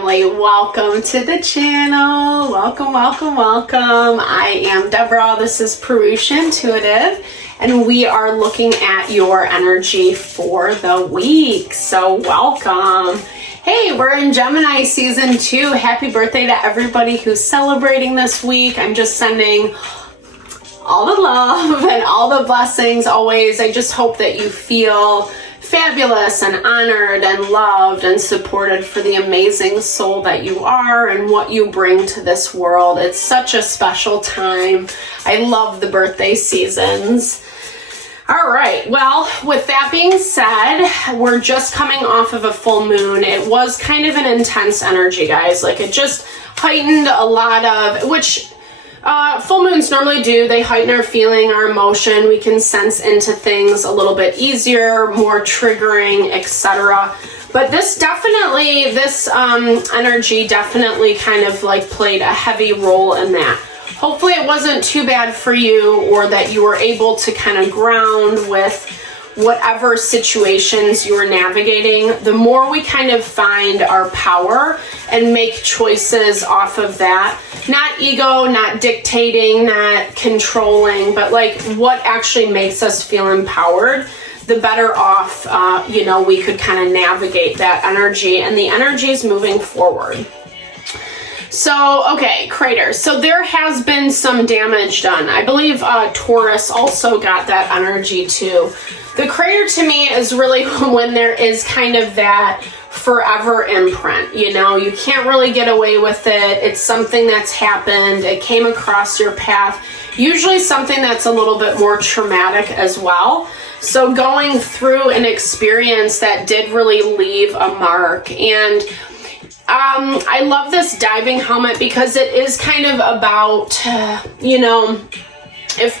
family, welcome to the channel. Welcome. I am Deborah. This is Purusha Intuitive, and we are looking at your energy for the week. So welcome. Hey, we're in Gemini season 2. Happy birthday to everybody who's celebrating this week. I'm just sending all the love and all the blessings always. I just hope that you feel fabulous and honored and loved and supported for the amazing soul that you are and what you bring to this world. It's such a special time. I love the birthday seasons. All right, well, with that being said, we're just coming off of a full moon. It was kind of an intense energy, guys. Like, it just heightened a lot of, which full moons normally do. They heighten our feeling, our emotion. We can sense into things a little bit easier, more triggering, etc. But this energy definitely kind of like played a heavy role in that. Hopefully it wasn't too bad for you, or that you were able to kind of ground with whatever situations you were navigating. The more we kind of find our power and make choices off of that, not ego, not dictating, not controlling, but like what actually makes us feel empowered, the better off, we could kind of navigate that energy, and the energy is moving forward. So, okay, craters. So there has been some damage done. I believe Taurus also got that energy too. The crater to me is really when there is kind of that forever imprint. You can't really get away with it. It's something that's happened. It came across your path. Usually something that's a little bit more traumatic as well. So going through an experience that did really leave a mark. And I love this diving helmet because it is kind of about,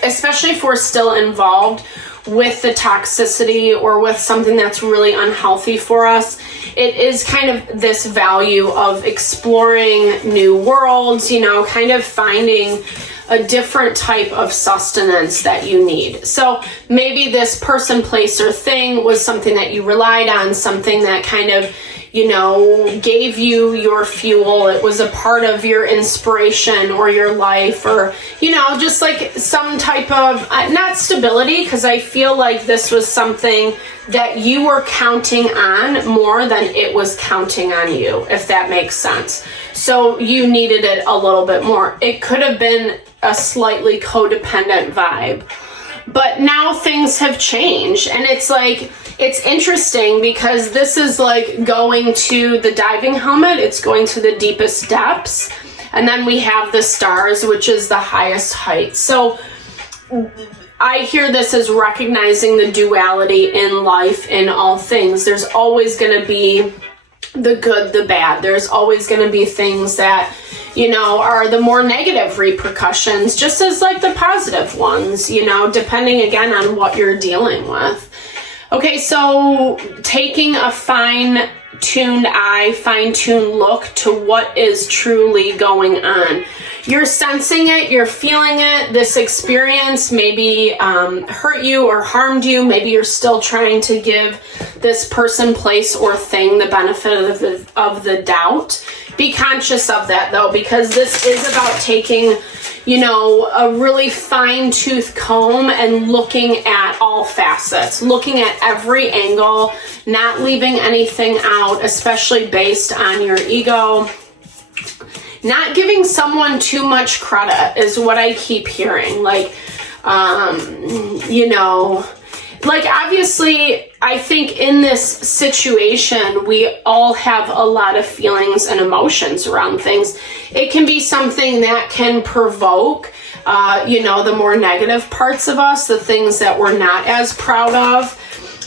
especially if we're still involved with the toxicity or with something that's really unhealthy for us, it is kind of this value of exploring new worlds, kind of finding a different type of sustenance that you need. So maybe this person, place, or thing was something that you relied on, something that kind of gave you your fuel. It was a part of your inspiration or your life, or, just like some type of, not stability, because I feel like this was something that you were counting on more than it was counting on you, if that makes sense. So you needed it a little bit more. It could have been a slightly codependent vibe. But now things have changed, and it's like, it's interesting because this is like going to the diving helmet, it's going to the deepest depths, and then we have the stars, which is the highest height. So I hear this as recognizing the duality in life, in all things. There's always going to be the good, the bad. There's always going to be things that are the more negative repercussions, just as like the positive ones, depending again on what you're dealing with. Okay, so taking a fine-tuned eye, fine-tuned look to what is truly going on. You're sensing it, you're feeling it. This experience maybe hurt you or harmed you. Maybe you're still trying to give this person, place, or thing the benefit of the doubt. Be conscious of that, though, because this is about taking, a really fine-tooth comb and looking at all facets, looking at every angle, not leaving anything out, especially based on your ego. Not giving someone too much credit is what I keep hearing. Like, obviously, I think in this situation, we all have a lot of feelings and emotions around things. It can be something that can provoke, the more negative parts of us, the things that we're not as proud of.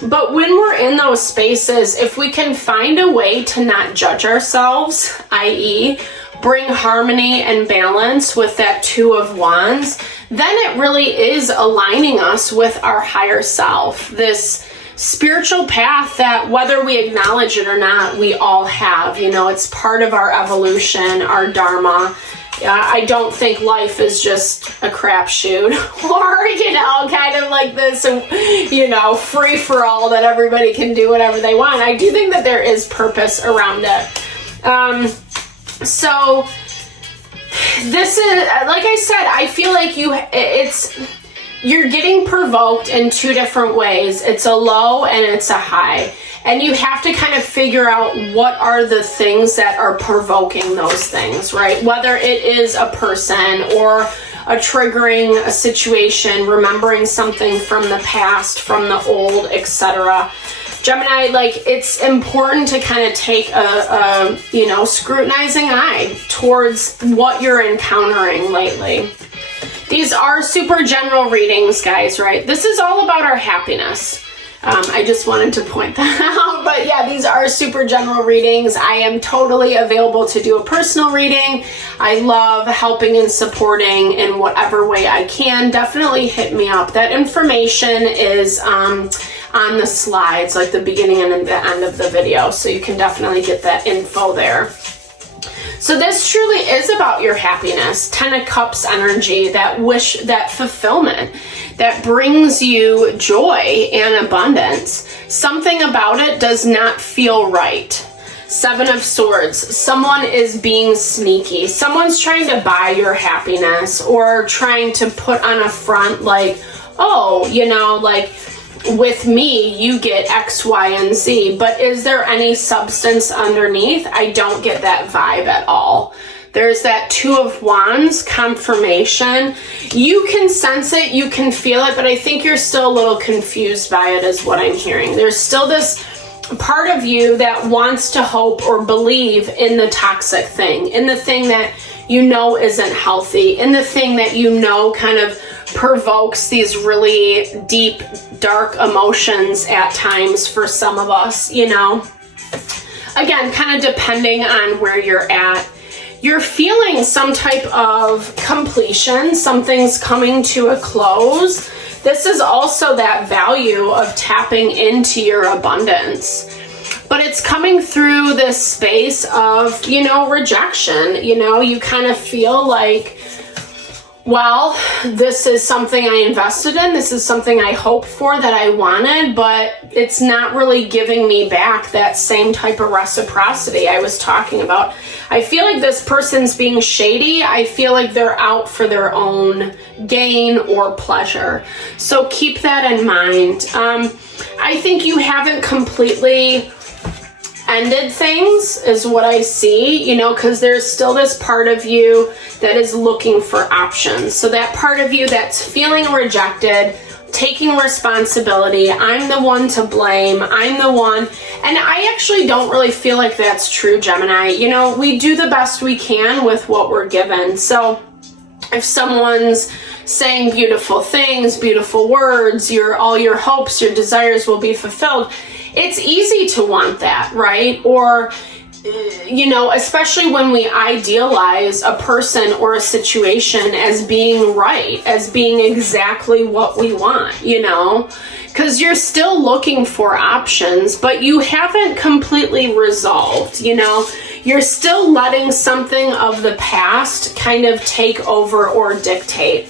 But when we're in those spaces, if we can find a way to not judge ourselves, i.e., bring harmony and balance with that Two of Wands, then it really is aligning us with our higher self, this spiritual path that, whether we acknowledge it or not, we all have. It's part of our evolution, our dharma. I don't think life is just a crapshoot or, kind of like this, free for all that everybody can do whatever they want. I do think that there is purpose around it. So this is, like I said, I feel like you're getting provoked in two different ways. It's a low and it's a high. And you have to kind of figure out what are the things that are provoking those things, right? Whether it is a person or a triggering a situation, remembering something from the past, from the old, etc. Gemini, like, it's important to kind of take a scrutinizing eye towards what you're encountering lately. These are super general readings, guys, right? This is all about our happiness. I just wanted to point that out. But yeah, these are super general readings. I am totally available to do a personal reading. I love helping and supporting in whatever way I can. Definitely hit me up. That information is on the slides, like the beginning and the end of the video. So you can definitely get that info there. So this truly is about your happiness, 10 of Cups energy, that wish, that fulfillment, that brings you joy and abundance. Something about it does not feel right. 7 of Swords, someone is being sneaky. Someone's trying to buy your happiness or trying to put on a front like, oh, like, with me, you get X, Y, and Z, but is there any substance underneath? I don't get that vibe at all. There's that 2 of Wands, confirmation. You can sense it, you can feel it, but I think you're still a little confused by it is what I'm hearing. There's still this part of you that wants to hope or believe in the toxic thing, in the thing that isn't healthy, in the thing that kind of provokes these really deep, dark emotions at times for some of us, Again, kind of depending on where you're at. You're feeling some type of completion, something's coming to a close. This is also that value of tapping into your abundance. But it's coming through this space of, rejection. You kind of feel like, well, this is something I invested in. This is something I hoped for, that I wanted, but it's not really giving me back that same type of reciprocity I was talking about. I feel like this person's being shady. I feel like they're out for their own gain or pleasure. So keep that in mind. I think you haven't completely ended things is what I see, because there's still this part of you that is looking for options. So that part of you that's feeling rejected, taking responsibility, I'm the one to blame, I'm the one, and I actually don't really feel like that's true, Gemini. We do the best we can with what we're given. So if someone's saying beautiful things, beautiful words, all your hopes, your desires will be fulfilled, it's easy to want that, right? Or, especially when we idealize a person or a situation as being right, as being exactly what we want, because you're still looking for options, but you haven't completely resolved, you're still letting something of the past kind of take over or dictate.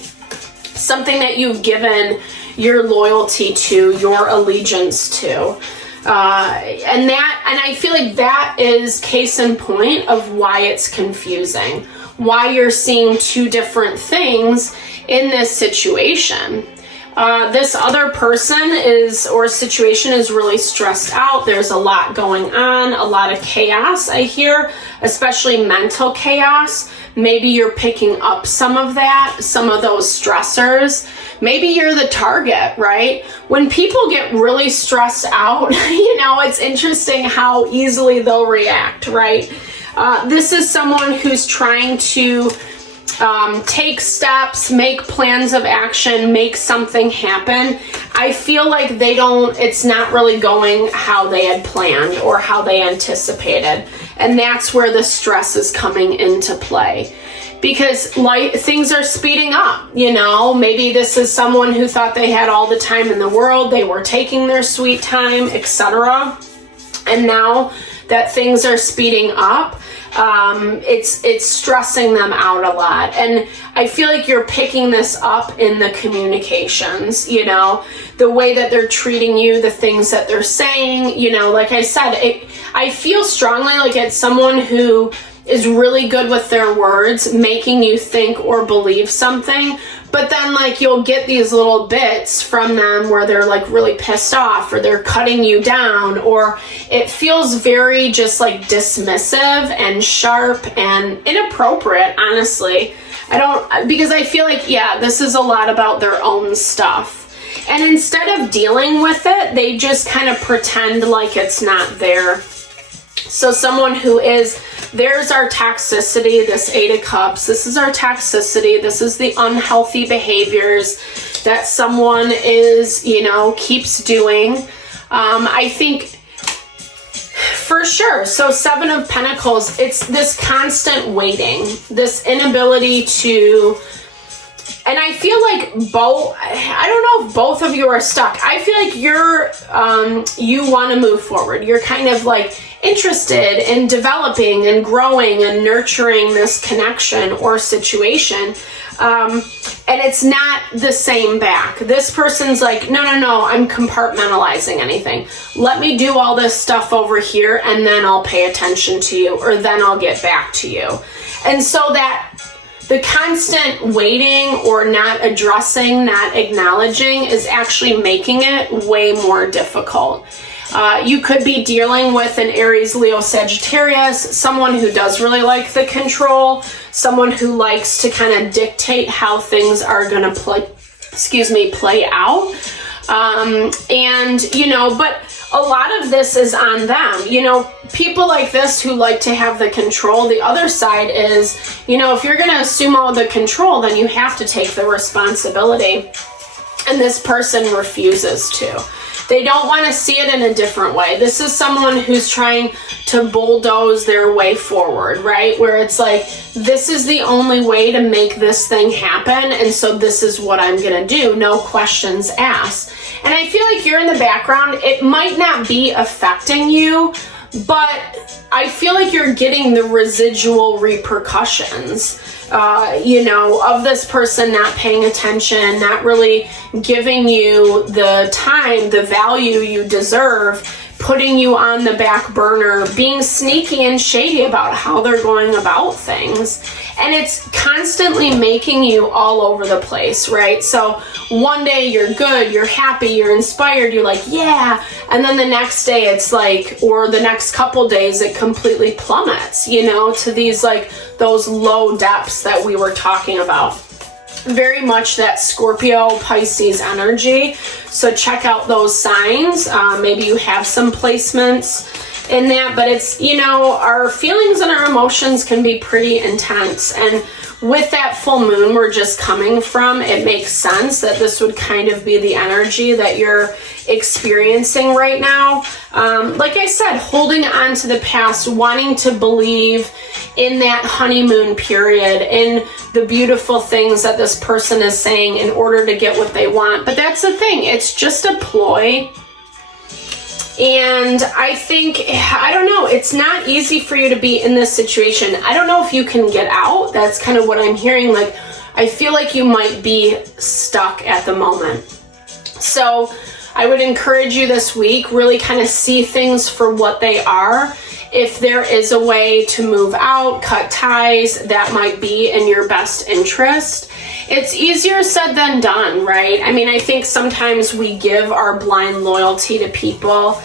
Something that you've given your loyalty to, your allegiance to. And I feel like that is case in point of why it's confusing, why you're seeing two different things in this situation. This other person or situation is really stressed out. There's a lot going on, a lot of chaos, I hear, especially mental chaos. Maybe you're picking up some of that, some of those stressors. Maybe you're the target, right? When people get really stressed out, it's interesting how easily they'll react, right? This is someone who's trying to take steps, make plans of action, make something happen. I feel like it's not really going how they had planned or how they anticipated. And that's where the stress is coming into play. Because things are speeding up, maybe this is someone who thought they had all the time in the world, they were taking their sweet time, etc. And now that things are speeding up, it's stressing them out a lot. And I feel like you're picking this up in the communications, the way that they're treating you, the things that they're saying, like I said, I feel strongly like it's someone who is really good with their words, making you think or believe something. But then like you'll get these little bits from them where they're like really pissed off, or they're cutting you down, or it feels very just like dismissive and sharp and inappropriate, honestly. Because I feel like, yeah, this is a lot about their own stuff. And instead of dealing with it, they just kind of pretend like it's not there. So someone who is, there's our toxicity, this 8 of Cups. This is our toxicity. This is the unhealthy behaviors that someone is, keeps doing. I think for sure. So 7 of Pentacles, it's this constant waiting, this inability to, and I feel like I don't know if both of you are stuck. I feel like you want to move forward. You're kind of like interested in developing and growing and nurturing this connection or situation. And it's not the same back. This person's like, no, I'm compartmentalizing anything. Let me do all this stuff over here and then I'll pay attention to you, or then I'll get back to you. And so that the constant waiting or not addressing, not acknowledging is actually making it way more difficult. You could be dealing with an Aries, Leo, Sagittarius, someone who does really like the control, someone who likes to kind of dictate how things are going to play out. But a lot of this is on them. People like this who like to have the control, the other side is, if you're going to assume all the control, then you have to take the responsibility. And this person refuses to. They don't want to see it in a different way. This is someone who's trying to bulldoze their way forward, right? Where it's like, this is the only way to make this thing happen, and so this is what I'm going to do. No questions asked. And I feel like you're in the background. It might not be affecting you, but I feel like you're getting the residual repercussions, of this person not paying attention, not really giving you the time, the value you deserve, putting you on the back burner, being sneaky and shady about how they're going about things. And it's constantly making you all over the place, right? So one day you're good, you're happy, you're inspired, you're like, yeah. And then the next day it's like, or the next couple days, it completely plummets, to these like those low depths that we were talking about. Very much that Scorpio, Pisces energy. So check out those signs. Maybe you have some placements in that, but it's, our feelings and our emotions can be pretty intense. And with that full moon we're just coming from, it makes sense that this would kind of be the energy that you're experiencing right now. Like I said, holding on to the past, wanting to believe in that honeymoon period, in the beautiful things that this person is saying in order to get what they want. But that's the thing, it's just a ploy. And I think, it's not easy for you to be in this situation. I don't know if you can get out. That's kind of what I'm hearing. Like, I feel like you might be stuck at the moment. So I would encourage you this week, really kind of see things for what they are. If there is a way to move out, cut ties, that might be in your best interest. It's easier said than done, right? I mean, I think sometimes we give our blind loyalty to people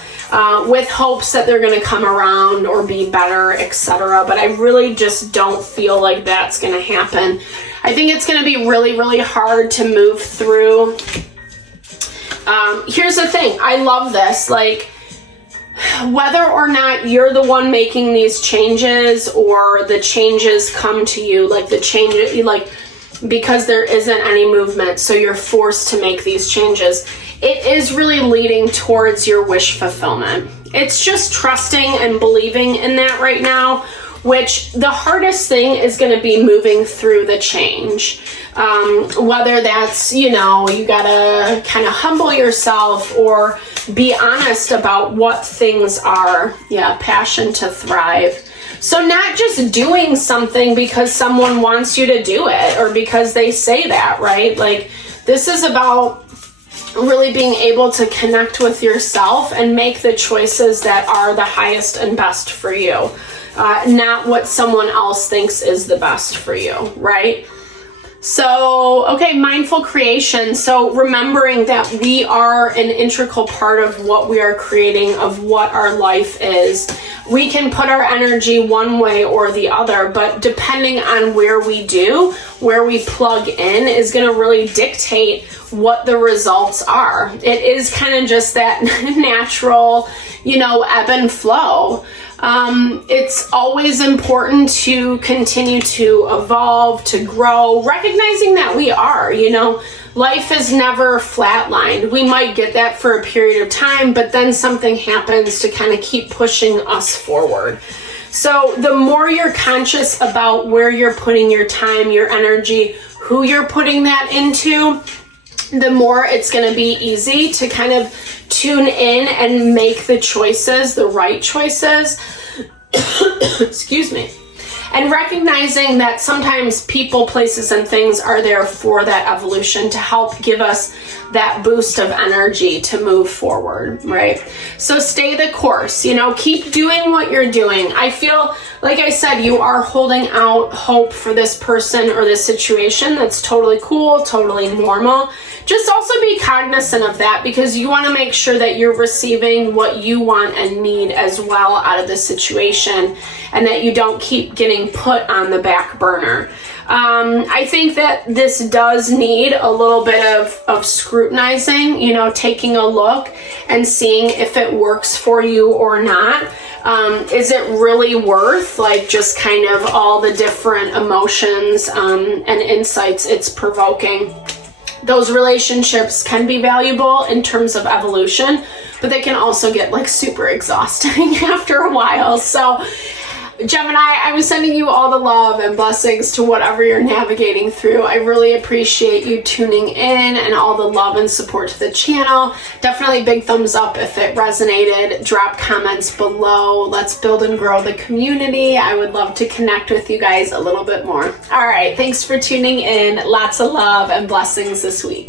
with hopes that they're going to come around or be better, etc. But I really just don't feel like that's going to happen. I think it's going to be really, really hard to move through. Here's the thing. I love this. Like, whether or not you're the one making these changes or the changes come to you, because there isn't any movement, so you're forced to make these changes, it is really leading towards your wish fulfillment. It's just trusting and believing in that right now, which the hardest thing is going to be moving through the change. Whether that's, you gotta kind of humble yourself or be honest about what things are. Yeah, passion to thrive. So not just doing something because someone wants you to do it or because they say that, right? Like, this is about really being able to connect with yourself and make the choices that are the highest and best for you. not what someone else thinks is the best for you, right? So, okay, mindful creation. So remembering that we are an integral part of what we are creating, of what our life is. We can put our energy one way or the other, but depending on where we plug in is going to really dictate what the results are. It is kind of just that natural, ebb and flow. It's always important to continue to evolve, to grow, recognizing that we are, life is never flatlined. We might get that for a period of time, but then something happens to kind of keep pushing us forward. So the more you're conscious about where you're putting your time, your energy, who you're putting that into, the more it's going to be easy to kind of tune in and make the right choices. Excuse me. And recognizing that sometimes people, places, and things are there for that evolution to help give us that boost of energy to move forward, right? So stay the course, keep doing what you're doing. I feel, like I said, you are holding out hope for this person or this situation. That's totally cool, totally normal. Just also be cognizant of that, because you want to make sure that you're receiving what you want and need as well out of the situation, and that you don't keep getting put on the back burner. I think that this does need a little bit of scrutinizing, taking a look and seeing if it works for you or not. Is it really worth just kind of all the different emotions and insights it's provoking? Those relationships can be valuable in terms of evolution, but they can also get super exhausting after a while. So Gemini, I'm sending you all the love and blessings to whatever you're navigating through. I really appreciate you tuning in and all the love and support to the channel. Definitely big thumbs up if it resonated. Drop comments below. Let's build and grow the community. I would love to connect with you guys a little bit more. All right, thanks for tuning in. Lots of love and blessings this week.